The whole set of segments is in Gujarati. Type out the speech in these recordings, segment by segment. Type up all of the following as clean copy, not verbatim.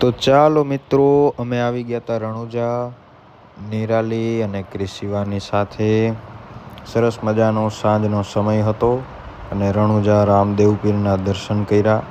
તો ચાલો મિત્રો, અમે આવી ગયા હતા રણુજા. નિરાલી અને ક્રિશિવાની સાથે સરસ મજાનો સાંજનો સમય હતો અને રણુજા રામદેવ પીરના દર્શન કર્યા.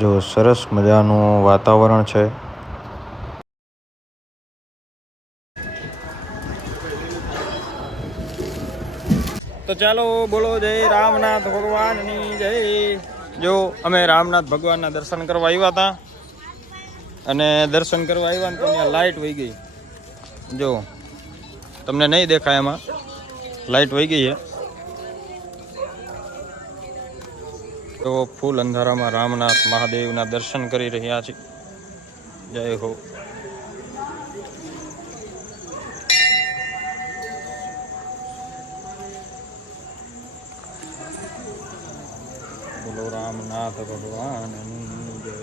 જો સરસ મજાનું વાતાવરણ છે. તો ચાલો બોલો જય રામનાથ ભગવાનની જય. જો અમે રામનાથ ભગવાનના દર્શન કરવા આવ્યા હતા અને દર્શન કરવા આવ્યા ને તો ત્યાં લાઇટ વહી ગઈ. જો તમને નહીં દેખાય, એમાં લાઇટ વહી ગઈ છે. તો ફૂલ અંધારામાં રામનાથ મહાદેવના દર્શન કરી રહ્યા છે. જય હો. બોલો રામનાથ ભગવાનની જય.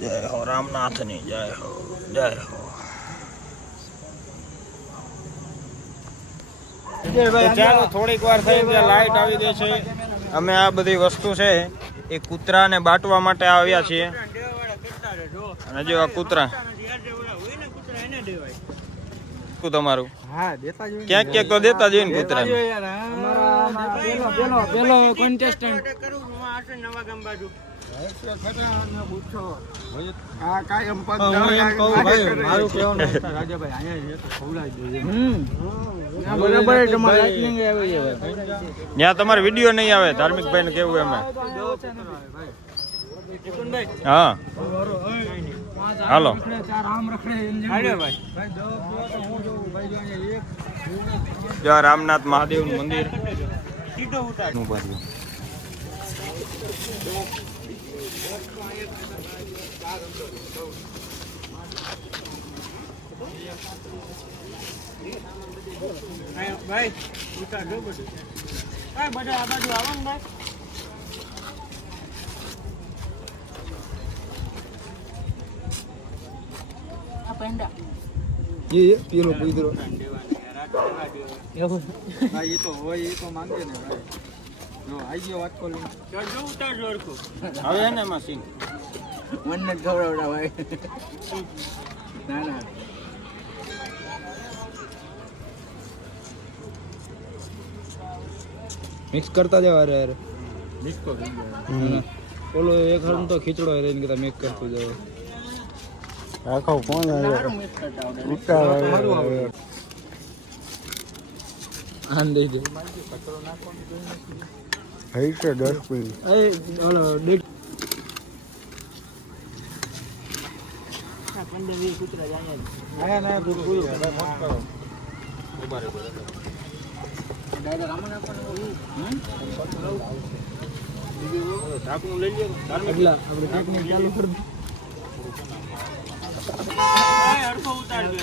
જય હો રામનાથની જય હો, જય હો. ચાલો થોડીક વાર થઈ ત્યાં લાઈટ આવી ગઈ છે. અમે આ બધી વસ્તુ છે એ કૂતરાને બાટવા માટે આવ્યા છીએ. અને જો આ કૂતરા તમારું ક્યાંક ક્યાંક તો દેતા જોઈએ ને કૂતરા. ત્યાં તમારે વિડીયો નહીં આવે, ધાર્મિક ભાઈ ને કેવું એમાં. હા હાલો. જો રામનાથ મહાદેવ નું મંદિર. ભાઈ ઉતાર દો બધું. બધા આ બાજુ આવો ને ભાઈ. આ પેંડા ये પેલો કુદરો હા એ તો હોય, એ તો માંગે ને ભાઈ. જો આઈ ગયો વાત કોલ જો ઉતાર જોરકો હવે ને મશીન મને ખવડાવડા ભાઈ. ના ના મિક્સ કરતા જાવ. અરે યાર મિક્સ તો થઈ જાય. ઓલો એક હરમ તો ખીચડો રહે ને કે મિક્સ કરતું જાવ. આખો કોણ આવે ઉતાર આવે આન દઈ દે. હઈ છે 10 મિનિટ. એ ઓલો ડેટ આ 15-20 કૂતરા જાય. આયા ના પૂરું મોટ કરો ઉભારે બરાબર. ડાયરેક્ટ આમાં નાખવાનું. ઢાંકણું લઈ લ્યો. આગલા આપણે ઢાંકણું ચાલુ કરી દે. ભાઈ અડકો ઉતાર દો.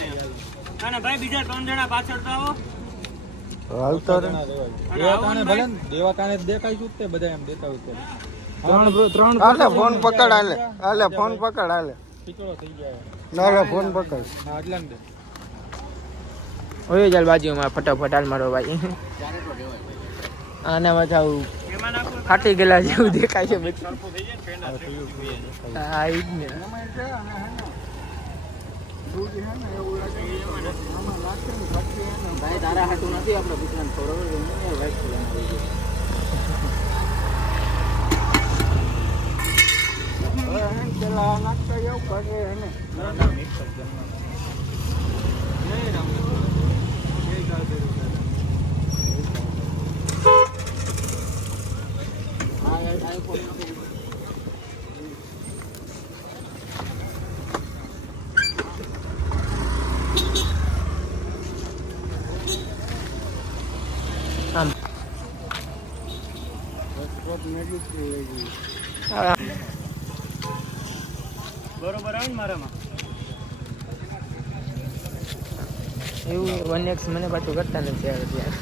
અને ભાઈ બીજા 3 જણા પાછળ તો આવો. હાલતો રે દેવાતાને ભલે દેવાતાને દેખાય છે તે બધા એમ દેતા હોય. ત્રણ હાલે ફોન પકડ. હાલે ફોન પકડ. હાલે ખીચડો થઈ જાય. ના ફોન પકડ. હા આટલા ને ઓય ચાલ બાજુમાં ફટાફટ હાલ મારો ભાઈ. આના માથા ફાટી ગયેલા જેવું દેખાય છે બધું. હા ઈ જ ને. ભાઈ તારા હાટું નથી આપણે કૂતરાને ખવડાવવું. પેલા નાખતા જવું પડે એને. બરોબર આવે ને મારામાં એવું 1x મને પાછું કરતા નથી આવે ત્યાં.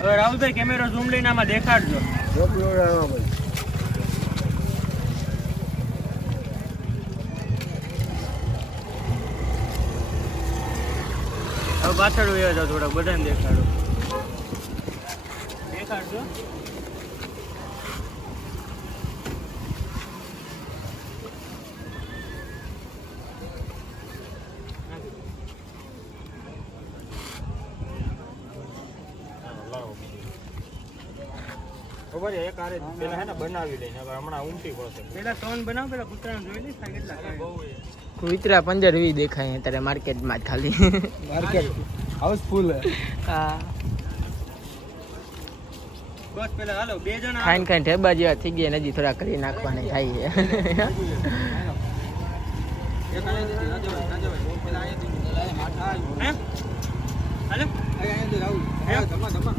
હવે રાહુલભાઈ કેમેરો ઝૂમ લઈને આમાં દેખાડજો. પાછળ વયો જાવ થોડાક બધાને દેખાડો. દેખાડજો. ખબર એક આરે પેલા હે ને બનાવી લઈને હવે હમણાં ઊંટી પડશે. પેલા સોન બનાવ, પેલા કૂતરાને જોઈ લઈશ કેટલા ખાય. કુતરા 15-20 દેખાય અત્યારે માર્કેટમાં જ ખાલી. માર્કેટ હાઉસફુલ હે. હા બસ પેલા હાલો બે જણા ખાઈને ખાઈને ઢેબા જેવા થઈ ગયા, હજી થોડા કરી નાખવાના થાય છે. એક આયા રાજભાઈ પેલા આયા હે હાલો આયા રાહુલ આયા ધમા ધમા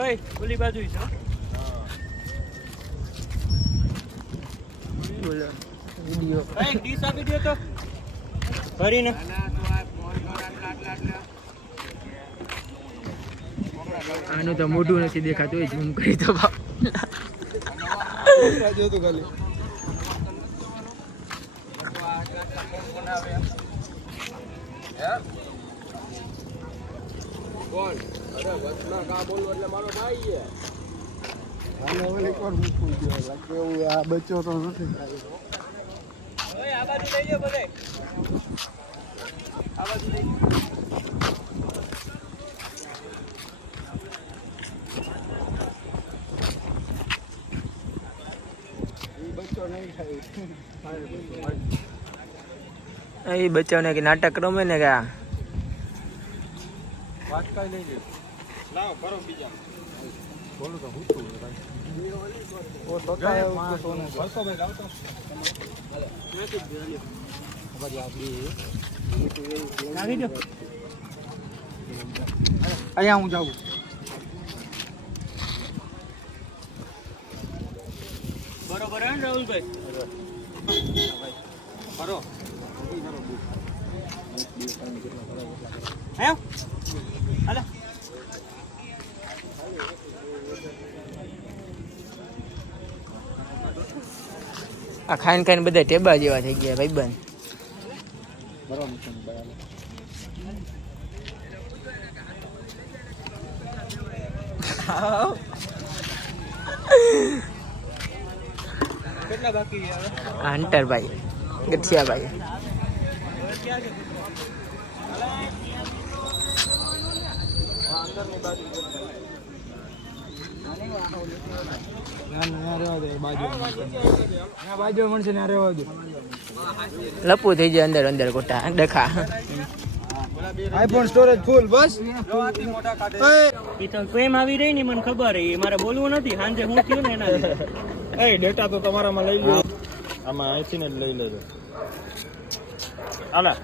ઓય ઓલી બાજુ છે. બોલો વિડિયો ભાઈ ડીશ આપી દો તો ભરીને. આનું તો મોઢું નથી દેખાતું, એ ઝૂમ કરી તો બાપ. જોતું ખાલી બોલ. અરે વચમાં કા બોલવું એટલે મારો ભાઈ છે. આને ઓલી કોણ મૂકવું જોઈએ લાગે એવું આ બચ્ચો તો નથી. ઓય આ બાજુ લઈ લો બધે. આ બાજુ લઈ લો. બચ્ચો નહીં થાય. એ બચ્ચાઓને કે નાટક રમે ને કે વાત કઈ લઈ લે. લાવો કરો બીજા. બોલું તો હું છું ભાઈ. ઓ સોતા હે ઉસકો સોને કો. બસો ભાઈ લાવ તો. ભાઈ આ બે નાખી દો. અહીંયા હું જાઉં. બરોબર હે ને રાહુલભાઈ? કરો. હે હાલો આ ખાઈને ખાઈને બધા ટેબા જેવા થઈ ગયા ભાઈબંધ. બરાબર છે ભાઈ. કેટલા બાકી છે હવે? આ હંટરભાઈ ગઠિયાભાઈ. હવે ક્યાં છે? અંદરની બાજુ રહેવા દે. બાજુ મળશે ને રહેવા દે. લપુ થઈ જાય અંદર અંદર ગોટા ડખા. આઈફોન સ્ટોરેજ ફૂલ બસ. એ તો કેમ આવી રહી ને મને ખબર હે. મારે બોલવું નથી. સાંજે હું થયું ને એના લીધે. એ ડેટા તો તમારામાં લઈ લો. આમાં અહીંથી ને જ લઈ લેજો. હાલા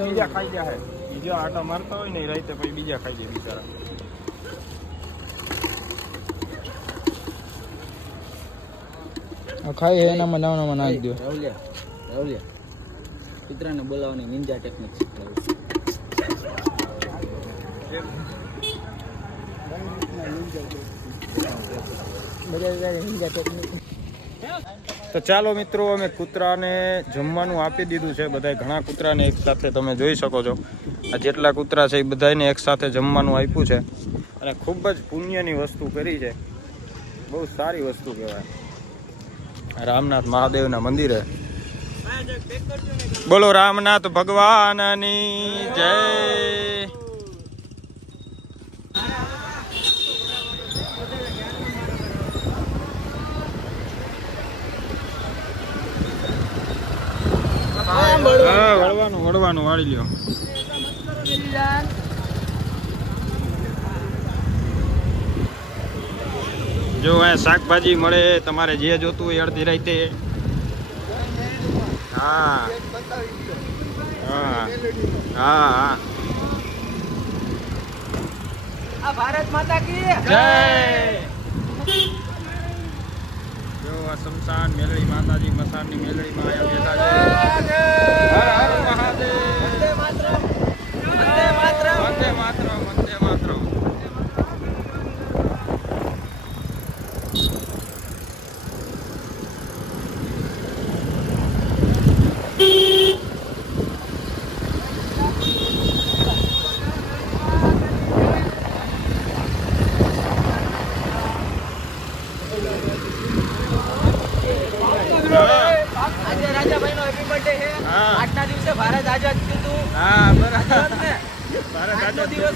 બીજા ખાઈ જાય. બીજો આટો મારતો હોય ને રાતે પછી બીજા ખાઈ જાય બિચારા. ખાઈ એનામાં નાવનામાં નાખી દો. રાહુલિયા કૂતરાને બોલાવવાની નિંજા ટેકનિક શીખવાડું. તો ચાલો મિત્રો, અમે કૂતરાને જમવાનું આપી દીધું છે. બધા ઘણા કૂતરાને એક સાથે તમે જોઈ શકો છો. આ જેટલા કૂતરા છે એ બધાને એક સાથે જમવાનું આપ્યું છે અને ખૂબ જ પુણ્યની વસ્તુ કરી છે. બહુ સારી વસ્તુ કહેવાય. રામનાથ મહાદેવના મંદિરે. બોલો રામનાથ ભગવાનની જય. વળવાનું વાળી લ્યો. જો અહીંયા શાકભાજી મળે તમારે જે જોતું હોય અડધી રાતે. હા હા હા. ભારત માતા કી જય. જો આ શમશાન મેલડી માતાજી મસાનની મેલડીમાં આયા બેઠા છે. હર હર મહાદેવ. વંદે માતરમ. વંદે માતરમ. વંદે માતરમ.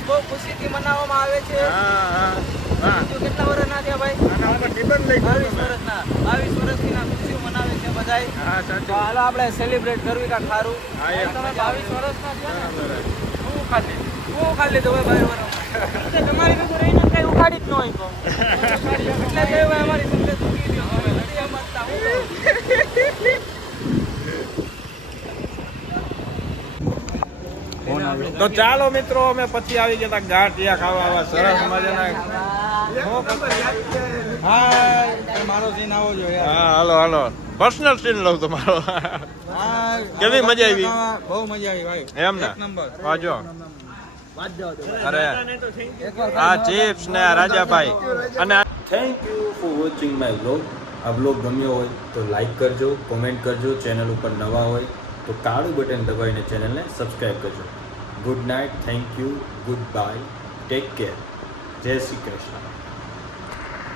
બહુ ખુશીથી મનાવવામાં આવે છે. બીજું કેટલા વર્ષના થયા ભાઈ? 22 વર્ષના. 22 વર્ષથી ના ખુશીઓ મનાવે છે બધાય. તો હાલો આપણે સેલિબ્રેટ કરવી કા ખારું. તમે 22 વર્ષના થયા ને? હું ખાલી લીધું ભાઈ 22 વર્ષ. તમારી ભેગું રહીને કઈ ઉખાડી જ ન હોય તો. એટલે કઈ ભાઈ અમારી સંગત ઉગી દો. હવે લડી અમરતા હું. તો ચાલો મિત્રો અમે પછી આવી ગયા તા ગાંઠિયા ખાવા આવા સરસ મજાના. મારો સીન આવો જોઈએ. હા હાલો પર્સનલ સીન લઉં તમારો. કેવી મજા આવી? બહુ મજા આવી ભાઈ. એમ ને એક નંબર. વાજો અરે આ ચિપ્સ ને આ રાજાભાઈ અને thank you for watching my vlog. આ વ્લોગ ગમ્યો હોય તો લાઈક કરજો, કોમેન્ટ કરજો. ચેનલ ઉપર નવા હોય તો કાળું બટન દબાવીને ચેનલને સબસ્ક્રાઈબ કરજો. Good night, thank you, good bye, take care, જય શ્રી કૃષ્ણ.